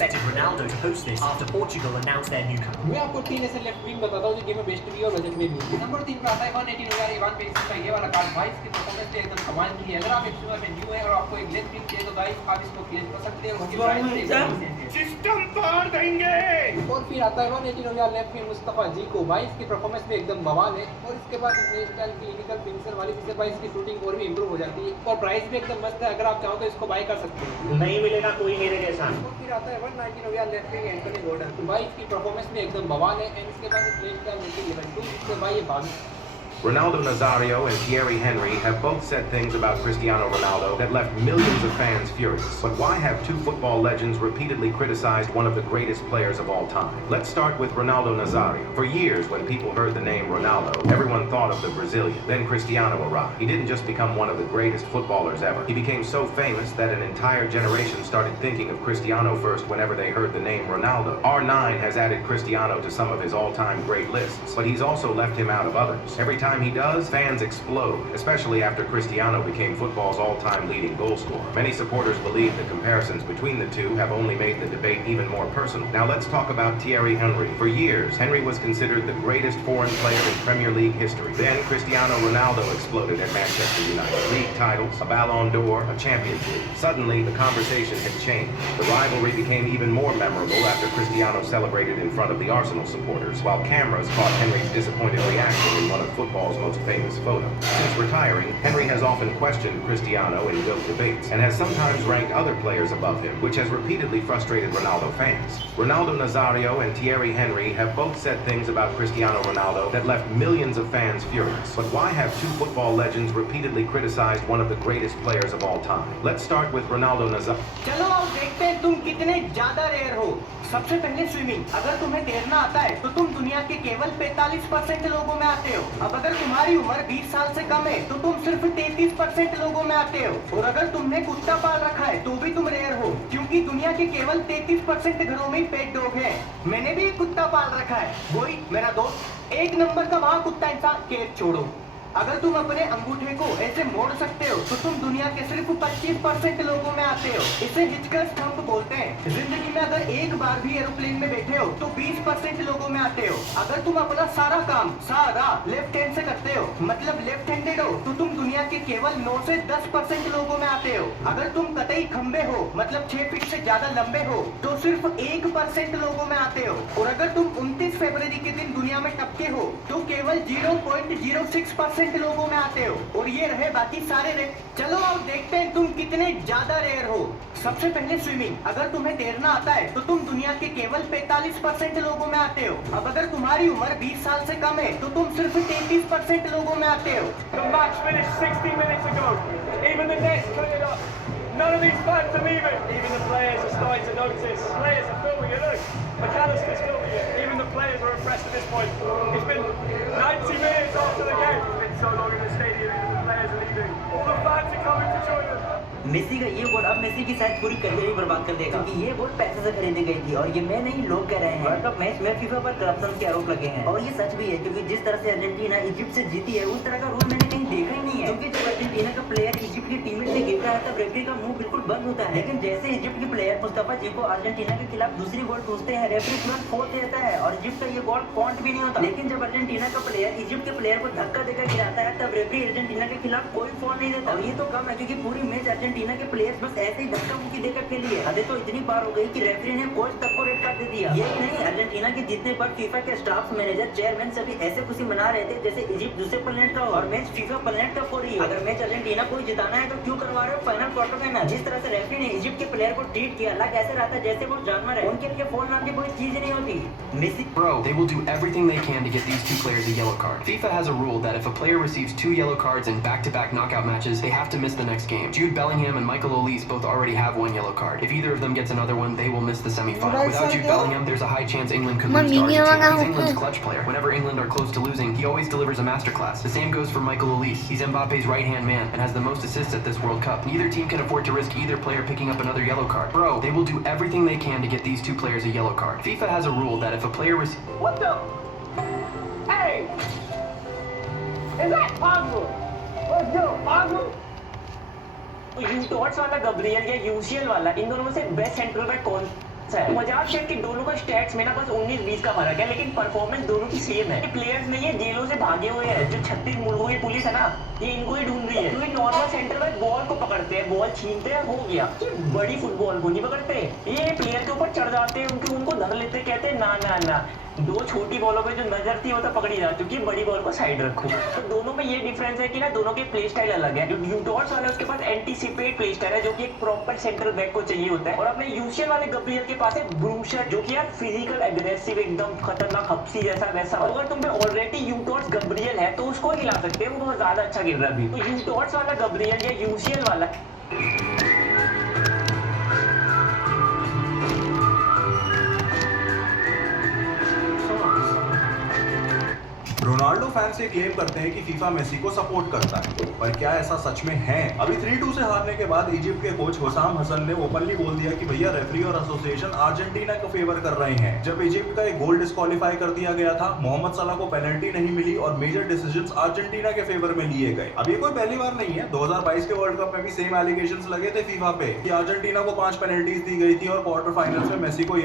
expected Ronaldo to host this after Portugal announced their new coach. मैं आपको 3 ऐसे left wing बताता हूँ जो गेम में बेस्ट भी और बजट में भी। नंबर 3 पे आता है 118 इवान पेरिसिच का ये वाला कार्ड। भाई इसकी परफॉर्मेंस भी एकदम कमाल की है। अगर आप एफसी में न्यू है और आपको एक लेफ्ट विंग चाहिए तो गाइस आप इसको क्लेम कर सकते हो। उसकी प्राइस सिस्टम तोड़ देंगे। और फिर आता है 118 लेफ्ट विंग मुस्तफा जीको। भाई इसकी परफॉर्मेंस भी एकदम बवाल है और इसके बाद नेशनल क्लिनिकल फिनिशर वाली जिससे भाई इसकी शूटिंग और भी इंप्रूव हो जाती है और प्राइस भी एकदम मस्त है। अगर आप चाहो तो इसको बाय कर सकते हो, नहीं मिलेगा कोई मेरे जैसा। और फिर आता है 119 लेफ्ट विंग एंटोनी गॉर्डन। तो भाई इसकी परफॉर्मेंस भी एकदम बवाल है एंड इसके बाद नेशनल लेवल 2 जिससे भाई ये भाग Ronaldo Nazario and Thierry Henry have both said things about Cristiano Ronaldo that left millions of fans furious. But why have two football legends repeatedly criticized one of the greatest players of all time? Let's start with Ronaldo Nazario. For years, when people heard the name Ronaldo, everyone thought of the Brazilian. Then Cristiano arrived. He didn't just become one of the greatest footballers ever. He became so famous that an entire generation started thinking of Cristiano first whenever they heard the name Ronaldo. R9 has added Cristiano to some of his all-time great lists, but he's also left him out of others. Every time he does, fans explode, especially after Cristiano became football's all-time leading goal scorer. Many supporters believe the comparisons between the two have only made the debate even more personal. Now let's talk about Thierry Henry. For years, Henry was considered the greatest foreign player in Premier League history. Then Cristiano Ronaldo exploded at Manchester United. League titles, a Ballon d'Or, a Champions League. Suddenly, the conversation had changed. The rivalry became even more memorable after Cristiano celebrated in front of the Arsenal supporters, while cameras caught Henry's disappointed reaction in one of football's most famous photos. Since retiring, Henry has often questioned Cristiano in GOAT debates and has sometimes ranked other players above him, which has repeatedly frustrated Ronaldo fans. Ronaldo Nazario and Thierry Henry have both said things about Cristiano Ronaldo that left millions of fans furious. But why have two football legends repeatedly criticized one of the greatest players of all time? Let's start with Ronaldo Nazario. चलो अब देखते हैं तुम कितने ज्यादा rare हो। सबसे पहले स्विमिंग। अगर तुम्हें तैरना आता है तो तुम दुनिया के केवल 45% लोगों में आते हो। अब अगर तुम्हारी उम्र 20 साल से कम है तो तुम सिर्फ 33% लोगों में आते हो। और अगर तुमने कुत्ता पाल रखा है तो भी तुम रेयर हो, क्योंकि दुनिया के केवल 33% घरों में पेट डॉग है। मैंने भी एक कुत्ता पाल रखा है, वही मेरा दोस्त। एक नंबर का वहाँ कुत्ता इंसान। केस छोड़ो, अगर तुम अपने अंगूठे को ऐसे मोड़ सकते हो तो तुम दुनिया के सिर्फ 25% लोगों में आते हो। इसे हिचकस थंब बोलते हैं। जिंदगी में अगर एक बार भी एरोप्लेन में बैठे हो तो 20% लोगों में आते हो। अगर तुम अपना सारा काम सारा लेफ्ट हैंड से करते हो, मतलब लेफ्ट हैंडेड हो, तो तुम दुनिया के केवल 9 से 10% लोगों में आते हो। अगर तुम कतई खंबे हो, मतलब 6 फीट से ज्यादा लंबे हो, तो सिर्फ 1% लोगों में आते हो। और अगर तुम 29 फरवरी के दिन दुनिया में टपके हो तो केवल 0.06% लोगों में आते हो। और ये रहे बाकी सारे रेयर। चलो अब देखते हैं तुम कितने ज्यादा रेयर हो। सबसे पहले स्विमिंग। अगर तुम्हें तैरना आता है तो तुम दुनिया के केवल 45% लोगों में आते हो। अब अगर तुम्हारी उम्र 20 साल से कम है तो तुम सिर्फ 33% लोगों में आते हो। The match finished 60 minutes ago. Even the net's cleared up. None of these fans are leaving. Even the players are starting to notice. Players are filming it. Look, McAllister's filming it. Even the players are impressed at this point. It's been 90 minutes after the game. It's been so long in the stadium. Even the players are leaving. All the fans are coming to join us. Messi का ये गोल अब Messi की शायद पूरी career ही बर्बाद कर देगा, क्योंकि ये गोल पैसे से खरीदी गई थी। और ये मैं नहीं, लोग कह रहे हैं। वर्ल्ड कप मैच में फीफा पर करप्शन के आरोप लगे हैं और ये सच भी है, क्योंकि जिस तरह से अर्जेंटीना इजिप्ट से जीती है उस तरह का रूल मैंने कहीं देखा ही नहीं है। क्योंकि जब अर्जेंटीना का प्लेयर इजिप्ट की टीममेट से गिरता है तब रेफरी का मुंह बिल्कुल बंद होता है, लेकिन जैसे इजिप्ट के प्लेयर मुस्तफा जीको अर्जेंटीना के खिलाफ दूसरी गोल ठूसते हैं, रेफरी तुरंत फोड़ देता है और इजिप्ट का ये गोल काउंट भी नहीं होता। लेकिन जब अर्जेंटीना का प्लेयर इजिप्ट के प्लेयर को धक्का देकर गिराता है तब रेफरी अर्जेंटीना के खिलाफ कोई फोड़ नहीं देता। और ये तो कम है, क्योंकि पूरी मैच अर्जेंटीना के प्लेयर्स बस ऐसे ही धक्का मुक्की देकर खेली है। हदें तो इतनी बार हो गई कि रेफरी ने कोच तक को रेड कार्ड दे दिया। यही नहीं, अर्जेंटीना के जीतने पर फीफा के स्टाफ, मैनेजर, चेयरमैन सभी ऐसे खुशी मना रहे थे जैसे इजिप्ट दूसरे प्लेनेट का हो और मैच फीफा प्लेनेट का हो रही है। अगर मैच अर्जेंटीना को जिताना है तो क्यों करवा रहे हो फाइनल क्वार्टर में मैच? जिस तरह से रेफरी ने इजिप्ट के प्लेयर को ट्रीट किया, लग ऐसे रहा था जैसे वो जानवर है। उनके लिए फोन नाम की कोई चीज नहीं होती। Messi Bro, they will do everything they can to get these two players a yellow card. FIFA has a rule that if a player receives 2 yellow cards in back-to-back knockout matches, they have to miss the next game. Jude Bellingham and Michael Olise both already have 1 yellow card. If either of them gets another one, they will miss the semi-final. Without Jude Bellingham, there's a high chance England could lose to Argentina. He's England's clutch player. Whenever England are close to losing, he always delivers a masterclass. The same goes for Michael Olise. He's Mbappe's right-hand man and has the most assists at this World Cup. Neither team can afford to risk either player picking up another yellow card. Bro, they will do everything they can to get these two players a yellow card. FIFA has a rule that if a player What the? Hey! Is that Pogba? Let's go, Pogba! यूटॉट्स वाला Gabriel या UCL वाला, इन दोनों में से best central back कौन? है। मजाक share कि दोनों का स्टैट्स में ना बस 19-20 का फर्क है, लेकिन परफॉर्मेंस दोनों की सेम है। प्लेयर्स नहीं है, जेलों से भागे हुए हैं। जो 36 मुल्कों की पुलिस है ना, ये इनको ही ढूंढ रही है। क्योंकि नॉर्मल सेंटर में बॉल को पकड़ते हैं, बॉल छीनते हैं, हो गया। बड़ी फुटबॉल को नहीं पकड़ते, ये प्लेयर के ऊपर चढ़ जाते हैं, उनको धर लेते, कहते हैं ना ना ना, 2 छोटी बॉलों पे जो नजर थी वो तो पकड़ी जा चुकी है, बड़ी बॉल को साइड रखो। तो दोनों में ये डिफरेंस है कि ना दोनों के प्ले स्टाइल अलग है। जो यूटॉर्स वाला है उसके पास एंटीसिपेट प्ले स्टाइल है, जो कि एक प्रॉपर सेंट्रल बैक को चाहिए होता है, और अपने यूसीएल वाले गब्रियल के पास है ब्रूशर, जो कि यार फिजिकल एग्रेसिव, एकदम खतरनाक हप्सी जैसा वैसा। और अगर तुम पे ऑलरेडी यूटॉर्स गब्रियल है तो उसको हिला सकते हैं, वो बहुत ज्यादा अच्छा गिर रहा है अभी। तो यूटॉर्स वाला गब्रियल या यूसीएल वाला रोनाल्डो फैंस ये क्लेम करते हैं कि फीफा मेसी को सपोर्ट करता है, पर क्या ऐसा सच में है? अभी 3-2 से हारने के बाद इजिप्ट के कोच हुसाम हसन ने ओपनली बोल दिया कि भैया रेफरी और एसोसिएशन अर्जेंटीना को फेवर कर रहे हैं। जब इजिप्ट का एक गोल डिस्क्वालीफाई कर दिया गया था, मोहम्मद सलाह को पेनल्टी नहीं मिली और मेजर डिसीजंस अर्जेंटीना के फेवर में लिए गए। अब ये कोई पहली बार नहीं है, 2022 के वर्ल्ड कप में भी सेम एलिगेशंस लगे थे फीफा पे कि अर्जेंटीना को 5 पेनल्टीज दी गई थी और क्वार्टर फाइनल्स में मेसी को